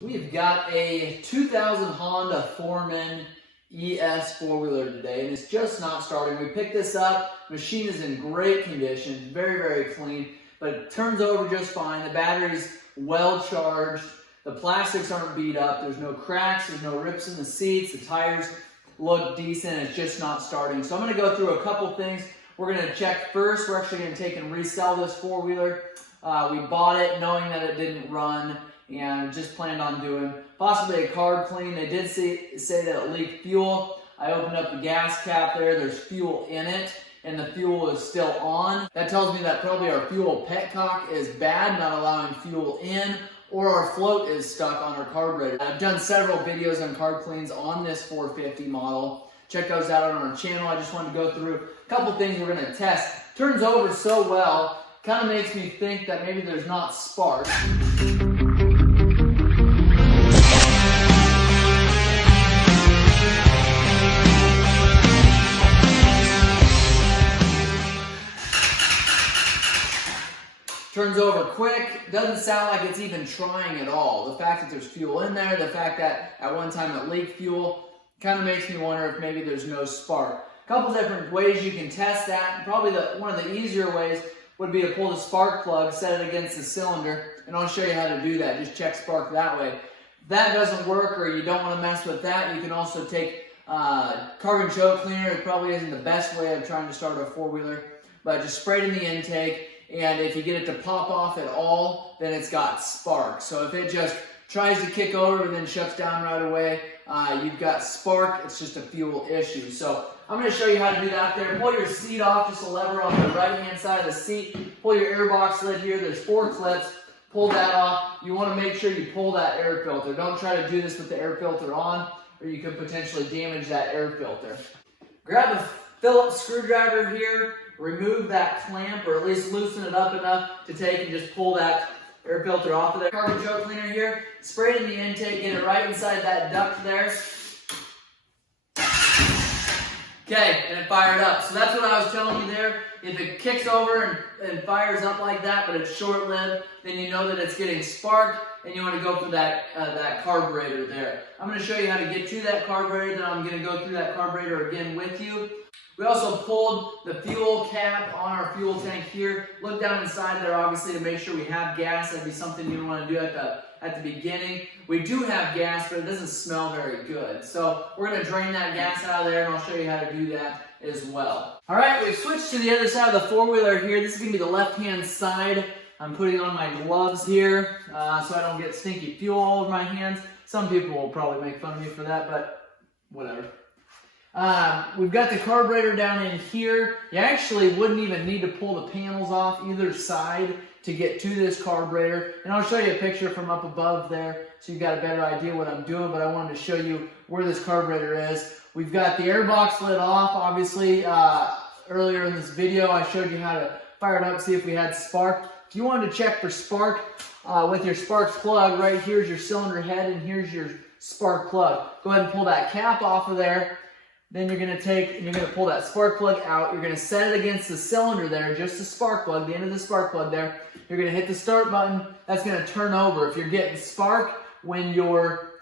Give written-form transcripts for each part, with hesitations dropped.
We've got a 2000 Honda Foreman ES four-wheeler today, and it's just not starting. We picked this up. Machine is in great condition, very, very clean, but it turns over just fine. The battery's well charged. The plastics aren't beat up. There's no cracks. There's no rips in the seats. The tires look decent. It's just not starting. So I'm going to go through a couple things. We're going to check first. We're actually going to take and resell this four-wheeler. We bought it knowing that it didn't run and just planned on doing possibly a carb clean. They did say that it leaked fuel. I opened up the gas cap there. There's fuel in it, and the fuel is still on. That tells me that probably our fuel petcock is bad, not allowing fuel in, or our float is stuck on our carburetor. I've done several videos on carb cleans on this 450 model. Check those out on our channel. I just wanted to go through a couple things we're going to test. Turns over so well, kind of makes me think that maybe there's not spark. Turns over quick, doesn't sound like it's even trying at all. The fact that there's fuel in there, the fact that at one time it leaked fuel, kind of makes me wonder if maybe there's no spark. A couple different ways you can test that. Probably one of the easier ways would be to pull the spark plug, set it against the cylinder, and I'll show you how to do that. Just check spark that way. If that doesn't work or you don't want to mess with that, you can also take carbon choke cleaner. It probably isn't the best way of trying to start a four-wheeler, but just spray it in the intake. And if you get it to pop off at all, then it's got spark. So if it just tries to kick over and then shuts down right away, you've got spark. It's just a fuel issue. So I'm going to show you how to do that there. Pull your seat off, just a lever on the right-hand side of the seat. Pull your airbox lid here. There's 4 clips. Pull that off. You want to make sure you pull that air filter. Don't try to do this with the air filter on, or you could potentially damage that air filter. Grab a Phillips screwdriver here. Remove that clamp, or at least loosen it up enough to take and just pull that air filter off of there. Carbon choke cleaner here, spray it in the intake, get it right inside that duct there. Okay, and it fired up. So that's what I was telling you there. If it kicks over and fires up like that, but it's short-lived, then you know that it's getting sparked, and you want to go for that carburetor there. I'm going to show you how to get to that carburetor, then I'm going to go through that carburetor again with you. We also pulled the fuel cap on our fuel tank here. Look down inside there, obviously, to make sure we have gas. That'd be something you want to do at the beginning. We do have gas, but it doesn't smell very good. So we're going to drain that gas out of there, and I'll show you how to do that as well. All right, we've switched to the other side of the four-wheeler here. This is going to be the left-hand side. I'm putting on my gloves here so I don't get stinky fuel all over my hands. Some people will probably make fun of me for that, but whatever. We've got the carburetor down in here. You actually wouldn't even need to pull the panels off either side to get to this carburetor. And I'll show you a picture from up above there so you've got a better idea what I'm doing, but I wanted to show you where this carburetor is. We've got the airbox lid off, obviously. Earlier in this video, I showed you how to fire it up, see if we had spark. If you wanted to check for spark with your spark plug, right here's your cylinder head and here's your spark plug. Go ahead and pull that cap off of there. Then you're going to pull that spark plug out. You're going to set it against the cylinder there, just the spark plug, the end of the spark plug there. You're going to hit the start button. That's going to turn over. If you're getting spark when your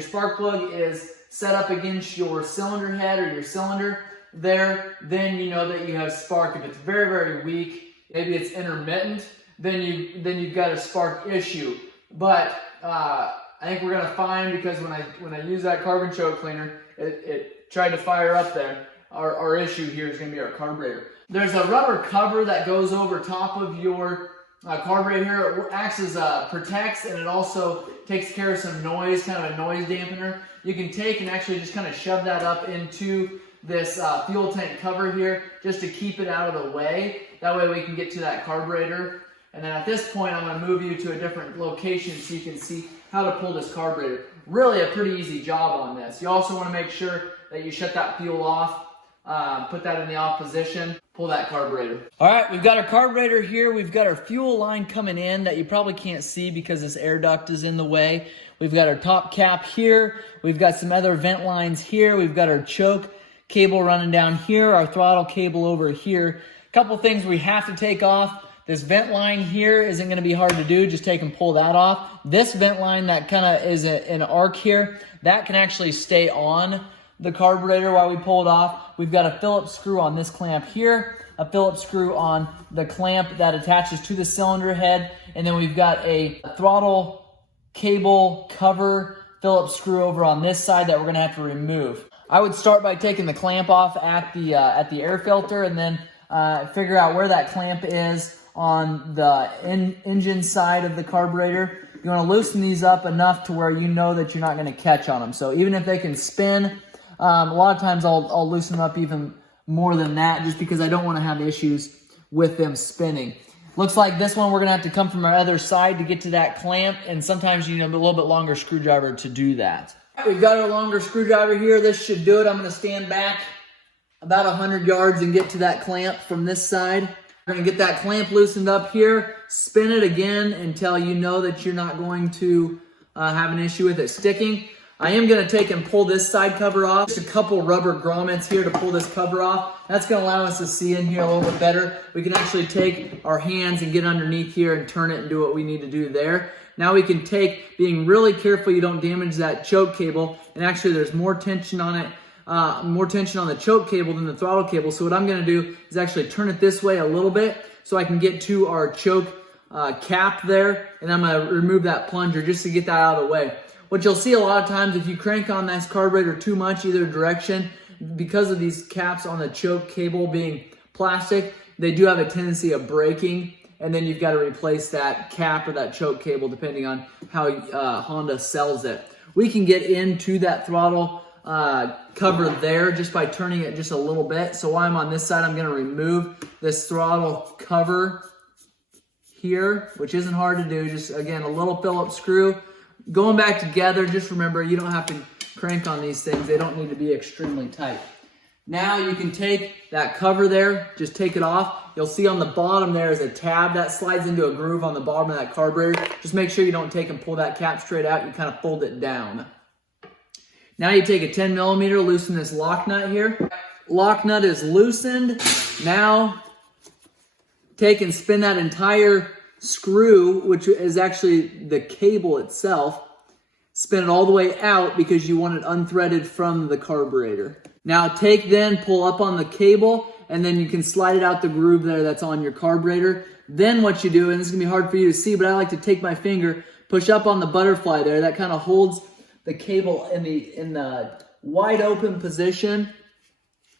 spark plug is set up against your cylinder head or your cylinder there, then you know that you have spark. If it's very, very weak, maybe it's intermittent, then you've got a spark issue. But I think we're going to find, because when I use that carbon choke cleaner, it tried to fire up there. Our issue here is going to be our carburetor. There's a rubber cover that goes over top of your carburetor here. It acts as protects, and it also takes care of some noise, kind of a noise dampener. You can take and actually just kind of shove that up into this fuel tank cover here just to keep it out of the way. That way we can get to that carburetor. And then at this point, I'm going to move you to a different location so you can see how to pull this carburetor. Really a pretty easy job on this. You also want to make sure that you shut that fuel off, put that in the off position, pull that carburetor. All right, we've got our carburetor here. We've got our fuel line coming in that you probably can't see because this air duct is in the way. We've got our top cap here. We've got some other vent lines here. We've got our choke cable running down here, our throttle cable over here. A couple things we have to take off. This vent line here isn't going to be hard to do. Just take and pull that off. This vent line that kind of is an arc here, that can actually stay on the carburetor while we pull it off. We've got a Phillips screw on this clamp here, a Phillips screw on the clamp that attaches to the cylinder head, and then we've got a throttle cable cover Phillips screw over on this side that we're going to have to remove. I would start by taking the clamp off at the air filter, and then figure out where that clamp is on the engine side of the carburetor. You want to loosen these up enough to where you know that you're not going to catch on them. So even if they can spin, a lot of times I'll loosen them up even more than that, just because I don't want to have issues with them spinning. Looks like this one we're going to have to come from our other side to get to that clamp, and sometimes you need a little bit longer screwdriver to do that. We've got our longer screwdriver here. This should do it. I'm going to stand back about 100 yards and get to that clamp from this side. We're going to get that clamp loosened up here, spin it again until you know that you're not going to have an issue with it sticking. I am going to take and pull this side cover off. Just a couple rubber grommets here to pull this cover off. That's going to allow us to see in here a little bit better. We can actually take our hands and get underneath here and turn it and do what we need to do there. Now we can take, being really careful you don't damage that choke cable, and actually there's more tension on it, more tension on the choke cable than the throttle cable. So what I'm going to do is actually turn it this way a little bit so I can get to our choke cap there, and I'm going to remove that plunger just to get that out of the way. What you'll see a lot of times, if you crank on this carburetor too much either direction, because of these caps on the choke cable being plastic, they do have a tendency of breaking, and then you've got to replace that cap or that choke cable depending on how Honda sells it. We can get into that throttle cover there just by turning it just a little bit. So while I'm on this side, I'm going to remove this throttle cover here, which isn't hard to do. Just, again, a little Phillips screw. Going back together, just remember, you don't have to crank on these things. They don't need to be extremely tight. Now you can take that cover there, just take it off. You'll see on the bottom there is a tab that slides into a groove on the bottom of that carburetor. Just make sure you don't take and pull that cap straight out. You kind of fold it down. Now you take a 10 millimeter, loosen this lock nut here. Lock nut is loosened. Now take and spin that entire screw, which is actually the cable itself. Spin it all the way out because you want it unthreaded from the carburetor. Now pull up on the cable, and then you can slide it out the groove there that's on your carburetor. Then what you do, and this is going to be hard for you to see, but I like to take my finger, push up on the butterfly there. That kind of holds the cable in the wide open position.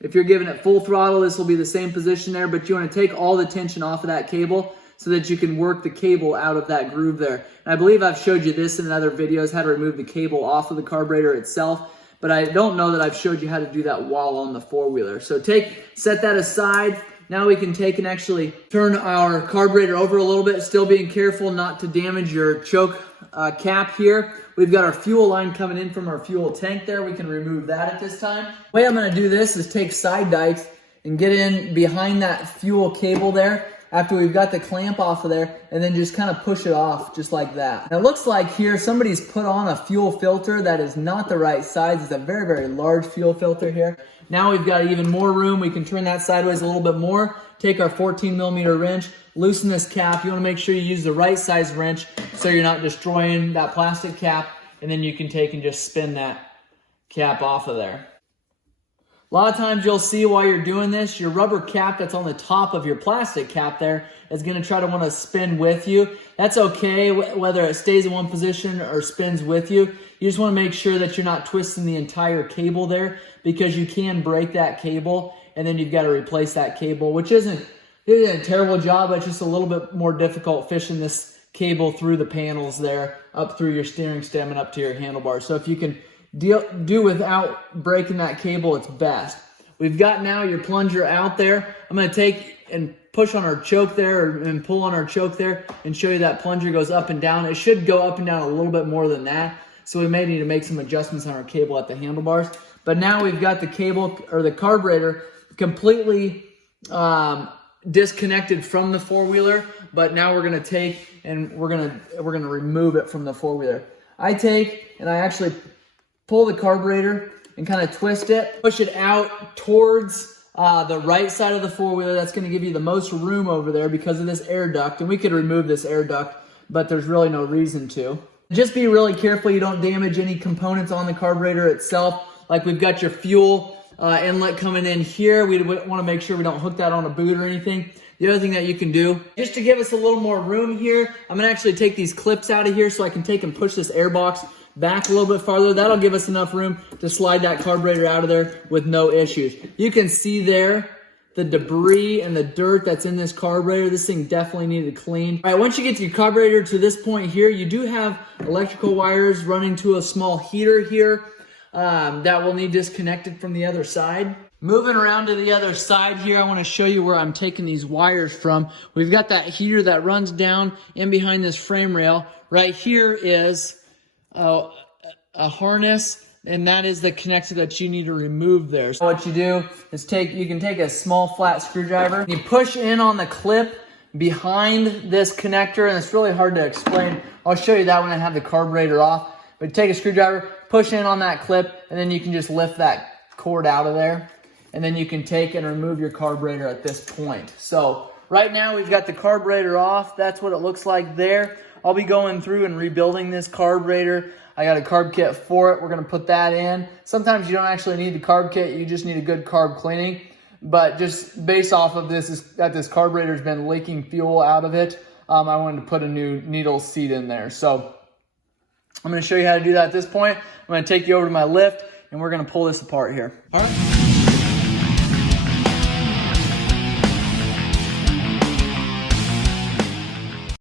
If you're giving it full throttle, this will be the same position there, but you want to take all the tension off of that cable so that you can work the cable out of that groove there. And I believe I've showed you this in other videos, how to remove the cable off of the carburetor itself, but I don't know that I've showed you how to do that while on the four-wheeler. So set that aside. Now we can take and actually turn our carburetor over a little bit, still being careful not to damage your choke cap here. We've got our fuel line coming in from our fuel tank there. We can remove that at this time. The way I'm going to do this is take side dikes and get in behind that fuel cable there after we've got the clamp off of there, and then just kind of push it off just like that. Now it looks like here somebody's put on a fuel filter that is not the right size. It's a very, very large fuel filter here. Now we've got even more room. We can turn that sideways a little bit more. Take our 14 millimeter wrench, loosen this cap. You want to make sure you use the right size wrench so you're not destroying that plastic cap, and then you can take and just spin that cap off of there. A lot of times you'll see while you're doing this, your rubber cap that's on the top of your plastic cap there is going to try to want to spin with you. That's okay, whether it stays in one position or spins with you. You just want to make sure that you're not twisting the entire cable there, because you can break that cable, and then you've got to replace that cable, which isn't a terrible job, but it's just a little bit more difficult fishing this cable through the panels there, up through your steering stem and up to your handlebars. So if you can do without breaking that cable, it's best. We've got now your plunger out there. I'm going to take and push on our choke there and pull on our choke there and show you that plunger goes up and down. It should go up and down a little bit more than that, so we may need to make some adjustments on our cable at the handlebars. But now we've got the cable or the carburetor completely disconnected from the four-wheeler, but now we're going to take and we're going to remove it from the four-wheeler. I take and I actually pull the carburetor and kind of twist it, push it out towards the right side of the four-wheeler. That's going to give you the most room over there because of this air duct. And we could remove this air duct, but there's really no reason to. Just be really careful you don't damage any components on the carburetor itself. Like we've got your fuel inlet coming in here. We want to make sure we don't hook that on a boot or anything. The other thing that you can do, just to give us a little more room here, I'm going to actually take these clips out of here so I can take and push this air box back a little bit farther. That'll give us enough room to slide that carburetor out of there with no issues. You can see there the debris and the dirt that's in this carburetor. This thing definitely needed clean. All right, once you get your carburetor to this point here, you do have electrical wires running to a small heater here that will need disconnected from the other side. Moving around to the other side here, I want to show you where I'm taking these wires from. We've got that heater that runs down in behind this frame rail. Right here is a harness, and that is the connector that you need to remove there. So what you do is you can take a small flat screwdriver, you push in on the clip behind this connector, and it's really hard to explain. I'll show you that when I have the carburetor off. But take a screwdriver, push in on that clip, and then you can just lift that cord out of there. And then you can take and remove your carburetor at this point. So right now we've got the carburetor off. That's what it looks like there. I'll be going through and rebuilding this carburetor. I got a carb kit for it. We're going to put that in. Sometimes you don't actually need the carb kit. You just need a good carb cleaning. But just based off of that this carburetor's been leaking fuel out of it, I wanted to put a new needle seat in there. So I'm going to show you how to do that at this point. I'm going to take you over to my lift, and we're going to pull this apart here. All right.